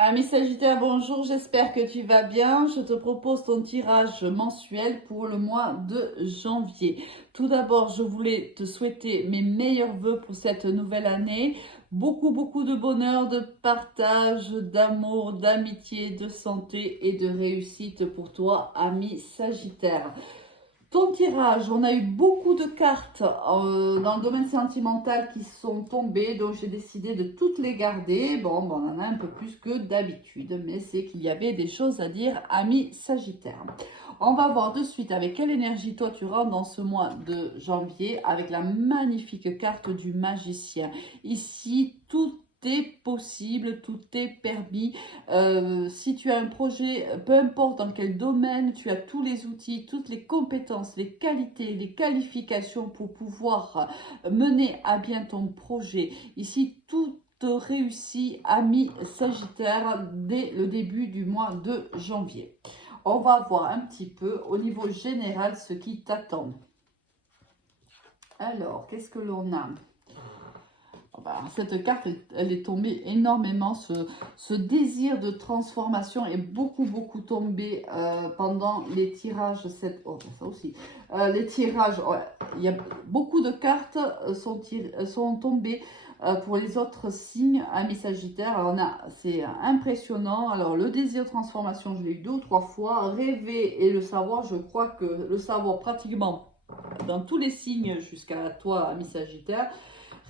Ami Sagittaire, bonjour, j'espère que tu vas bien. Je te propose ton tirage mensuel pour le mois de janvier. Tout d'abord, je voulais te souhaiter mes meilleurs vœux pour cette nouvelle année. Beaucoup de bonheur, de partage, d'amour, d'amitié, de santé et de réussite pour toi, ami Sagittaire. Ton tirage, on a eu beaucoup de cartes dans le domaine sentimental qui sont tombées, donc j'ai décidé de toutes les garder. Bon, on en a un peu plus que d'habitude, mais c'est qu'il y avait des choses à dire, ami Sagittaire. On va voir de suite avec quelle énergie toi tu rentres dans ce mois de janvier avec la magnifique carte du magicien. Ici, tout est possible, tout est permis. Si tu as un projet, peu importe dans quel domaine, tu as tous les outils, toutes les compétences, les qualités, les qualifications pour pouvoir mener à bien ton projet. Ici, tout réussit, ami Sagittaire, dès le début du mois de janvier. On va voir un petit peu au niveau général ce qui t'attend. Alors, qu'est-ce que l'on a? Cette carte, elle est tombée énormément. Ce désir de transformation est beaucoup tombé pendant les tirages. Ça aussi. Les tirages, ouais, il y a beaucoup de cartes sont tombées pour les autres signes, amis Sagittaire. Alors c'est impressionnant. Alors le désir de transformation, je l'ai eu 2 ou 3 fois. Rêver et le savoir, je crois que le savoir pratiquement dans tous les signes jusqu'à toi, ami Sagittaire.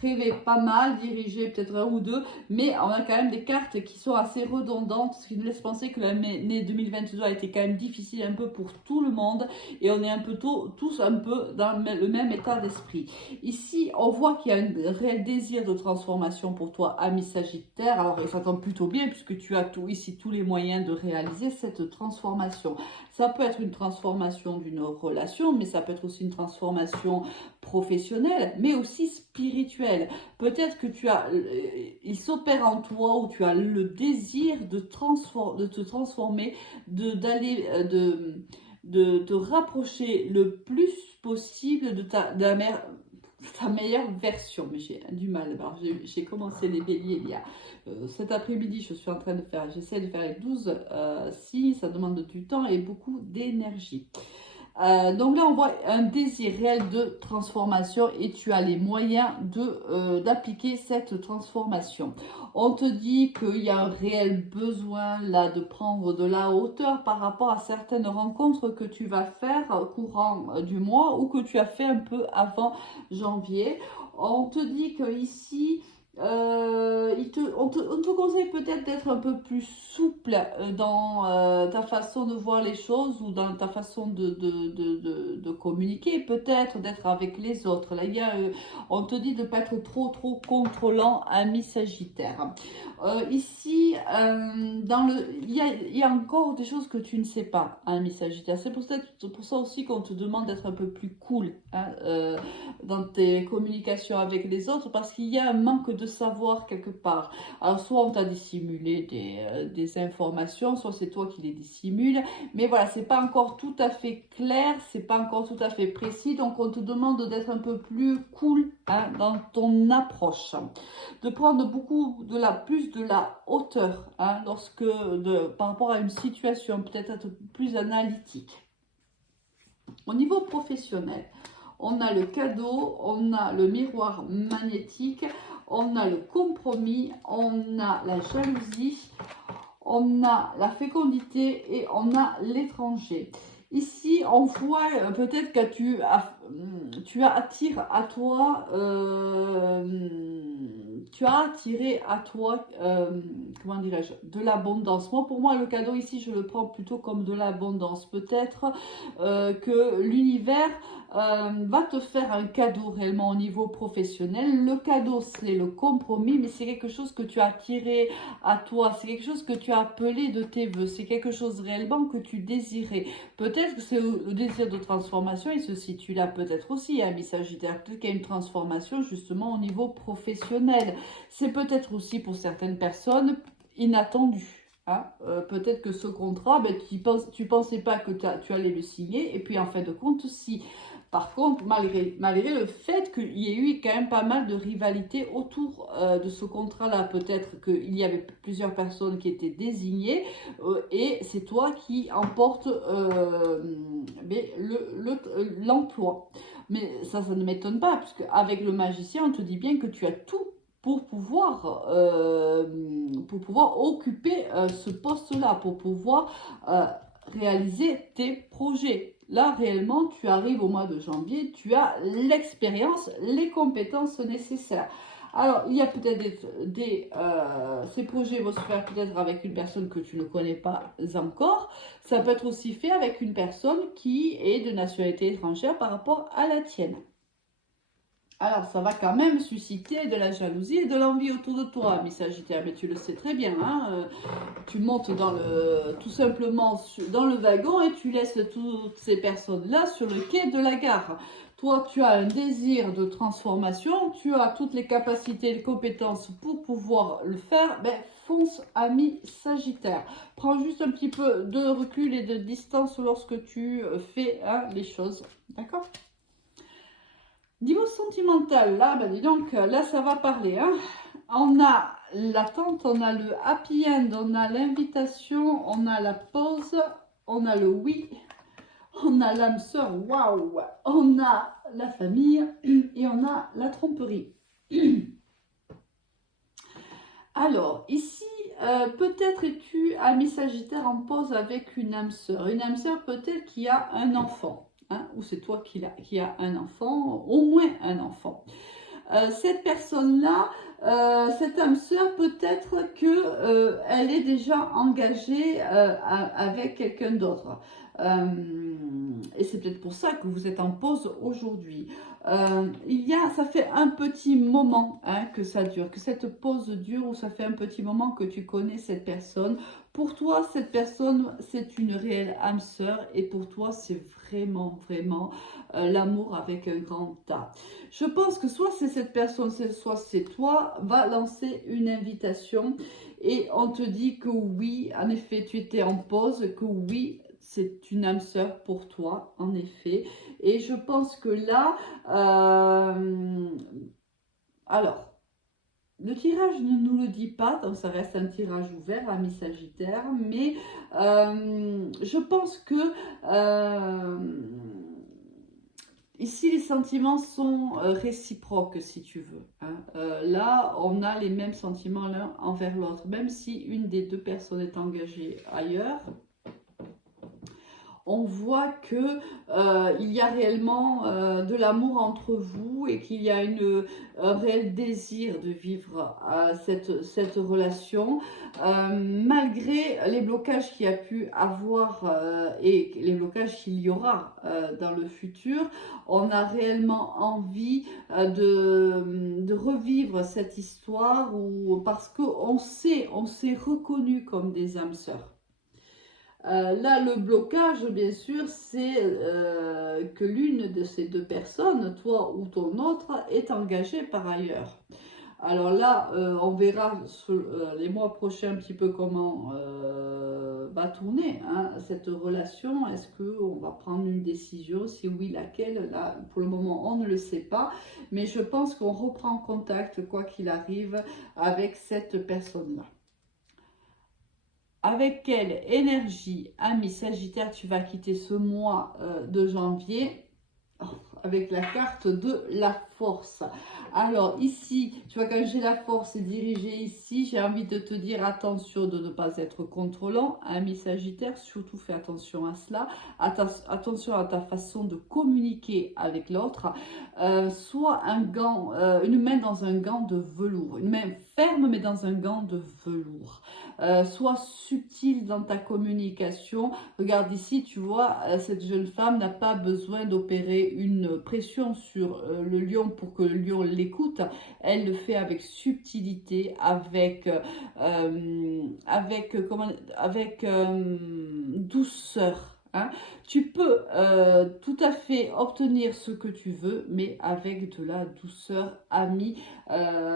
Rêver pas mal, diriger peut-être un ou deux, mais on a quand même des cartes qui sont assez redondantes, ce qui nous laisse penser que l'année 2022 a été quand même difficile un peu pour tout le monde et on est un peu tous un peu dans le même état d'esprit. Ici, on voit qu'il y a un réel désir de transformation pour toi, ami Sagittaire. Alors, ça tombe plutôt bien puisque tu as ici tous les moyens de réaliser cette transformation. Ça peut être une transformation d'une relation, mais ça peut être aussi une transformation professionnelle, mais aussi spirituelle. Peut-être que il s'opère en toi ou tu as le désir de te transformer, de te rapprocher le plus possible ta meilleure version. Mais j'ai du mal. Alors, j'ai commencé les béliers il y a cet après-midi. J'essaie de faire les 12 signes. Ça demande du temps et beaucoup d'énergie. Donc là, on voit un désir réel de transformation et tu as les moyens d'appliquer cette transformation. On te dit qu'il y a un réel besoin là de prendre de la hauteur par rapport à certaines rencontres que tu vas faire courant du mois ou que tu as fait un peu avant janvier. On te dit que ici on te conseille peut-être d'être un peu plus souple dans ta façon de voir les choses ou dans ta façon de communiquer, peut-être d'être avec les autres. Là, on te dit de ne pas être trop contrôlant, ami Sagittaire. Ici, il y a encore des choses que tu ne sais pas, ami Sagittaire. C'est pour ça aussi qu'on te demande d'être un peu plus cool hein, dans tes communications avec les autres parce qu'il y a un manque de savoir quelque part. Alors, soit on t'a dissimulé des informations, soit c'est toi qui les dissimules. Mais voilà, c'est pas encore tout à fait clair, c'est pas encore tout à fait précis. Donc, on te demande d'être un peu plus cool hein, dans ton approche. De prendre plus de la hauteur hein, par rapport à une situation, peut-être être plus analytique. Au niveau professionnel, on a le cadeau, on a le miroir magnétique, on a le compromis, on a la jalousie, on a la fécondité et on a l'étranger. Ici, on voit peut-être que tu attires à toi, tu as attiré à toi, comment dirais-je, de l'abondance. Moi, pour moi, le cadeau ici, je le prends plutôt comme de l'abondance. Peut-être que l'univers va te faire un cadeau réellement au niveau professionnel. Le cadeau, c'est le compromis, mais c'est quelque chose que tu as attiré à toi. C'est quelque chose que tu as appelé de tes voeux. C'est quelque chose réellement que tu désirais. Peut-être que c'est le désir de transformation, il se situe là peut-être aussi, ami Sagittaire. Peut-être qu'il y a une transformation justement au niveau professionnel. C'est peut-être aussi pour certaines personnes inattendu. Hein. Peut-être que ce contrat, tu pensais pas que tu allais le signer, et puis en fin de compte, si. Par contre, malgré le fait qu'il y ait eu quand même pas mal de rivalité autour de ce contrat-là, peut-être qu'il y avait plusieurs personnes qui étaient désignées et c'est toi qui emporte l'emploi. Mais ça ne m'étonne pas, puisque avec le magicien, on te dit bien que tu as tout pour pouvoir occuper ce poste-là, pour pouvoir réaliser tes projets. Là, réellement, tu arrives au mois de janvier, tu as l'expérience, les compétences nécessaires. Alors, il y a peut-être ces projets vont se faire peut-être avec une personne que tu ne connais pas encore. Ça peut être aussi fait avec une personne qui est de nationalité étrangère par rapport à la tienne. Alors, ça va quand même susciter de la jalousie et de l'envie autour de toi, mes Sagittaires, mais tu le sais très bien, hein, tu montes tout simplement dans le wagon et tu laisses toutes ces personnes-là sur le quai de la gare. Toi, tu as un désir de transformation, tu as toutes les capacités et les compétences pour pouvoir le faire, ben fonce, ami Sagittaire. Prends juste un petit peu de recul et de distance lorsque tu fais les choses, d'accord ? Niveau sentimental, là, ben dis donc, là ça va parler. Hein. On a l'attente, on a le happy end, on a l'invitation, on a la pause, on a le oui, on a l'âme sœur, waouh, on a la famille et on a la tromperie. Alors, ici, peut-être es-tu, ami Sagittaire, en pause avec une âme sœur. Une âme sœur peut-être qui a un enfant. Hein, ou c'est toi qui a un enfant, au moins un enfant. Cette personne-là, cette âme sœur, peut-être que elle est déjà engagée avec quelqu'un d'autre. Et c'est peut-être pour ça que vous êtes en pause aujourd'hui. Ça fait un petit moment que ça dure, que cette pause dure, ou ça fait un petit moment que tu connais cette personne. Pour toi, cette personne, c'est une réelle âme sœur, et pour toi, c'est vraiment, vraiment l'amour avec un grand A. Je pense que soit c'est cette personne, soit c'est toi, va lancer une invitation et on te dit que oui, en effet, tu étais en pause, que oui, c'est une âme sœur pour toi, en effet. Et je pense que là, alors, le tirage ne nous le dit pas, donc ça reste un tirage ouvert, ami Sagittaire, mais je pense que ici les sentiments sont réciproques, si tu veux. Hein. Là, on a les mêmes sentiments l'un envers l'autre, même si une des deux personnes est engagée ailleurs. On voit que il y a réellement de l'amour entre vous et qu'il y a un réel désir de vivre cette relation. Malgré les blocages qu'il y a pu avoir et les blocages qu'il y aura dans le futur, on a réellement envie de revivre cette histoire parce qu'on s'est reconnu comme des âmes sœurs. Là, le blocage, bien sûr, c'est que l'une de ces deux personnes, toi ou ton autre, est engagée par ailleurs. Alors là, on verra sur les mois prochains un petit peu comment va tourner cette relation. Est-ce qu'on va prendre une décision? Si oui, laquelle? Là, pour le moment, on ne le sait pas. Mais je pense qu'on reprend contact, quoi qu'il arrive, avec cette personne-là. Avec quelle énergie, ami Sagittaire, tu vas quitter ce mois de janvier? Avec la carte de la force. Alors ici, tu vois, quand j'ai la force dirigée ici, j'ai envie de te dire attention de ne pas être contrôlant, ami Sagittaire, surtout fais attention à cela, attention à ta façon de communiquer avec l'autre, soit un gant, une main dans un gant de velours, une main ferme mais dans un gant de velours, sois subtil dans ta communication. Regarde ici, tu vois, cette jeune femme n'a pas besoin d'opérer une pression sur le lion pour que le lion l'écoute. Elle le fait avec subtilité, avec douceur. Hein. Tu peux tout à fait obtenir ce que tu veux, mais avec de la douceur, ami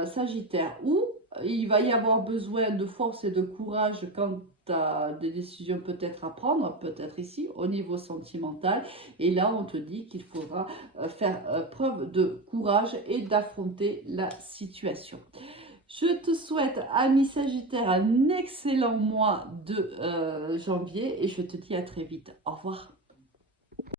Sagittaire. Ou il va y avoir besoin de force et de courage quand tu as des décisions peut-être à prendre, peut-être ici, au niveau sentimental. Et là, on te dit qu'il faudra faire preuve de courage et d'affronter la situation. Je te souhaite, ami Sagittaire, un excellent mois de janvier et je te dis à très vite. Au revoir.